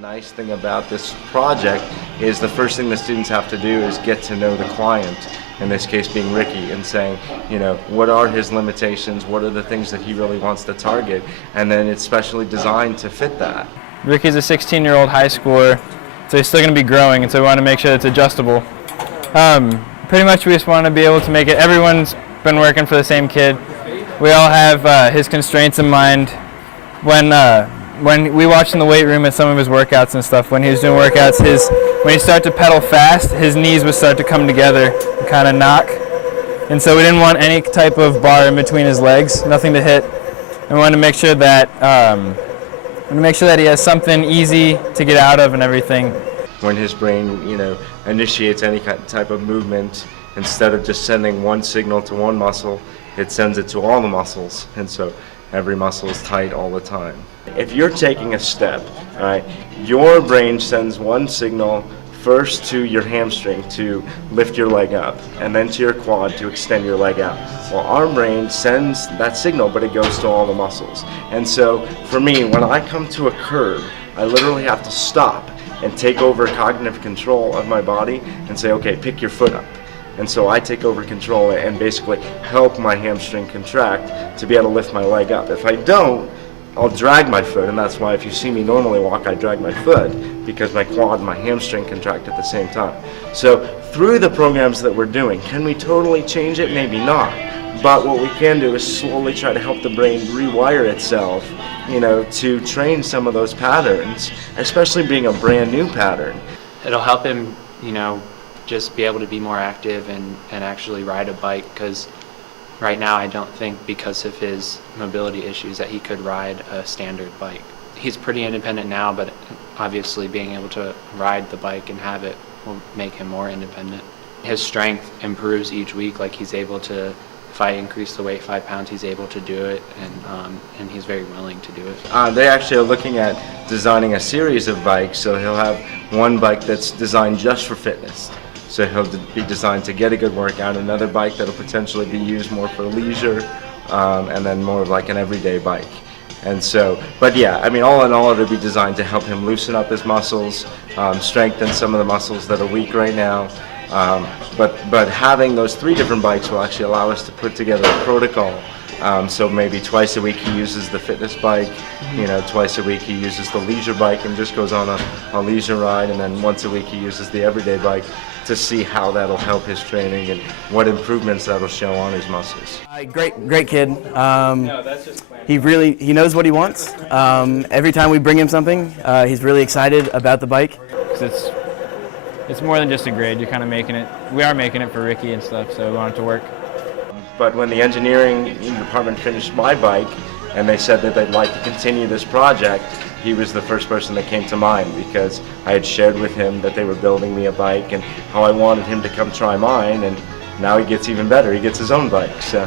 nice thing about this project is the first thing the students have to do is get to know the client, in this case being Ricky, and saying, you know, what are his limitations, what are the things that he really wants to target, and then it's specially designed to fit that. Ricky's a 16-year-old high schooler, so he's still going to be growing, and so we want to make sure it's adjustable. Pretty much we just want to be able to make it, everyone's been working for the same kid. We all have his constraints in mind. When we watched in the weight room at some of his workouts and stuff, when he was doing workouts, when he started to pedal fast, his knees would start to come together and kind of knock. And so we didn't want any type of bar in between his legs, nothing to hit. And we wanted to make sure that he has something easy to get out of and everything. When his brain, you know, initiates any type of movement, instead of just sending one signal to one muscle, it sends it to all the muscles, and so every muscle is tight all the time. If you're taking a step, all right, your brain sends one signal first to your hamstring to lift your leg up, and then to your quad to extend your leg out. Well, our brain sends that signal, but it goes to all the muscles. And so for me, when I come to a curve, I literally have to stop and take over cognitive control of my body and say, okay, pick your foot up. And so I take over control and basically help my hamstring contract to be able to lift my leg up. If I don't, I'll drag my foot, and that's why if you see me normally walk, I drag my foot, because my quad and my hamstring contract at the same time. So through the programs that we're doing, can we totally change it? Maybe not. But what we can do is slowly try to help the brain rewire itself, you know, to train some of those patterns, especially being a brand new pattern. It'll help him, you know, just be able to be more active and actually ride a bike, because right now I don't think, because of his mobility issues, that he could ride a standard bike. He's pretty independent now, but obviously being able to ride the bike and have it will make him more independent. His strength improves each week. Like, he's able to, if I increase the weight 5 pounds, he's able to do it, and he's very willing to do it. They actually are looking at designing a series of bikes, so he'll have one bike that's designed just for fitness. So he'll be designed to get a good workout, another bike that'll potentially be used more for leisure, and then more like an everyday bike. And so, but yeah, I mean, all in all, it'll be designed to help him loosen up his muscles, strengthen some of the muscles that are weak right now. But having those 3 different bikes will actually allow us to put together a protocol. So maybe twice a week he uses the fitness bike, you know, twice a week he uses the leisure bike and just goes on a leisure ride, and then once a week he uses the everyday bike, to see how that'll help his training and what improvements that'll show on his muscles. Great kid. He knows what he wants. Every time we bring him something, he's really excited about the bike. It's more than just a grade. You're kind of making it. We are making it for Ricky and stuff, so we want it to work. But when the engineering department finished my bike and they said that they'd like to continue this project, he was the first person that came to mind, because I had shared with him that they were building me a bike and how I wanted him to come try mine, and now he gets even better. He gets his own bike. So